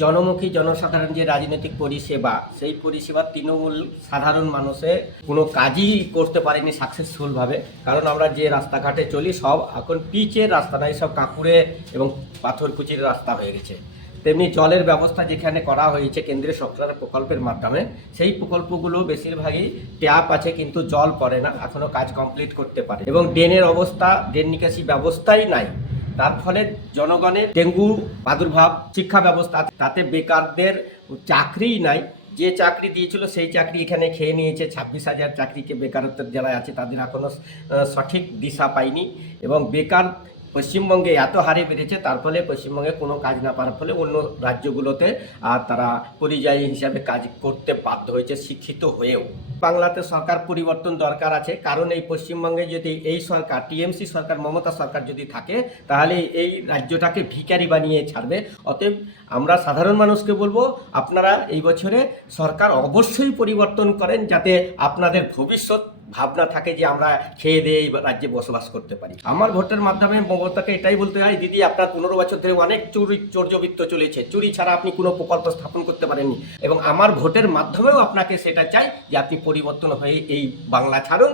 জনমুখী জনসাধারণ যে রাজনৈতিক পরিষেবা, সেই পরিষেবা তৃণমূল সাধারণ মানুষের কোনো কাজই করতে পারেনি সাকসেসফুলভাবে। কারণ আমরা যে রাস্তাঘাটে চলি সব এখন পিচের রাস্তা নয়, সব কাঁকুড়ে এবং পাথরকুচির রাস্তা হয়ে গেছে। তেমনি জলের ব্যবস্থা যেখানে করা হয়েছে কেন্দ্রীয় সরকারের প্রকল্পের মাধ্যমে, সেই প্রকল্পগুলো বেশিরভাগই ট্যাপ আছে কিন্তু জল পড়ে না, এখনও কাজ কমপ্লিট করতে পারে। এবং ড্রেনের অবস্থা, ড্রেন নিকাশি ব্যবস্থাই নাই। তার ফলে জনগণের ডেঙ্গু প্রাদুর্ভাব, শিক্ষা ব্যবস্থা, তাতে বেকারদের চাকরিই নাই। যে চাকরি দিয়েছিল সেই চাকরি এখানে খেয়ে নিয়েছে। 26,000 চাকরিকে বেকারত্বের জেলায় আছে, তাদের এখনও সঠিক দিশা পায়নি। এবং বেকার পশ্চিমবঙ্গে এত হারে বেড়েছে, তার ফলে পশ্চিমবঙ্গে কোনো কাজ না পাওয়ার ফলে অন্য রাজ্যগুলোতে তারা পরিযায়ী হিসাবে কাজ করতে বাধ্য হয়েছে, শিক্ষিত হয়েও। বাংলাতে সরকার পরিবর্তন দরকার আছে, কারণ এই পশ্চিমবঙ্গে যদি এই সরকার, টিএমসি সরকার, মমতা সরকার যদি থাকে, তাহলে এই রাজ্যটাকে ভিখারি বানিয়ে ছাড়বে। অতএব আমরা সাধারণ মানুষকে বলবো, আপনারা এই বছরে সরকার অবশ্যই পরিবর্তন করেন, যাতে আপনাদের ভবিষ্যৎ ভাবনা থাকে যে আমরা খেয়ে দিয়ে এই রাজ্যে বসবাস করতে পারি। আমার ভোটের মাধ্যমে মমতাকে এটাই বলতে হয়, দিদি আপনার 15 বছর ধরে অনেক চৌর্যবৃত্ত চলেছে, চুরি ছাড়া আপনি কোনো প্রকল্প স্থাপন করতে পারেননি। এবং আমার ভোটের মাধ্যমেও আপনাকে সেটা চাই যে আপনি পরিবর্তন হয়ে এই বাংলা ছাড়ুন।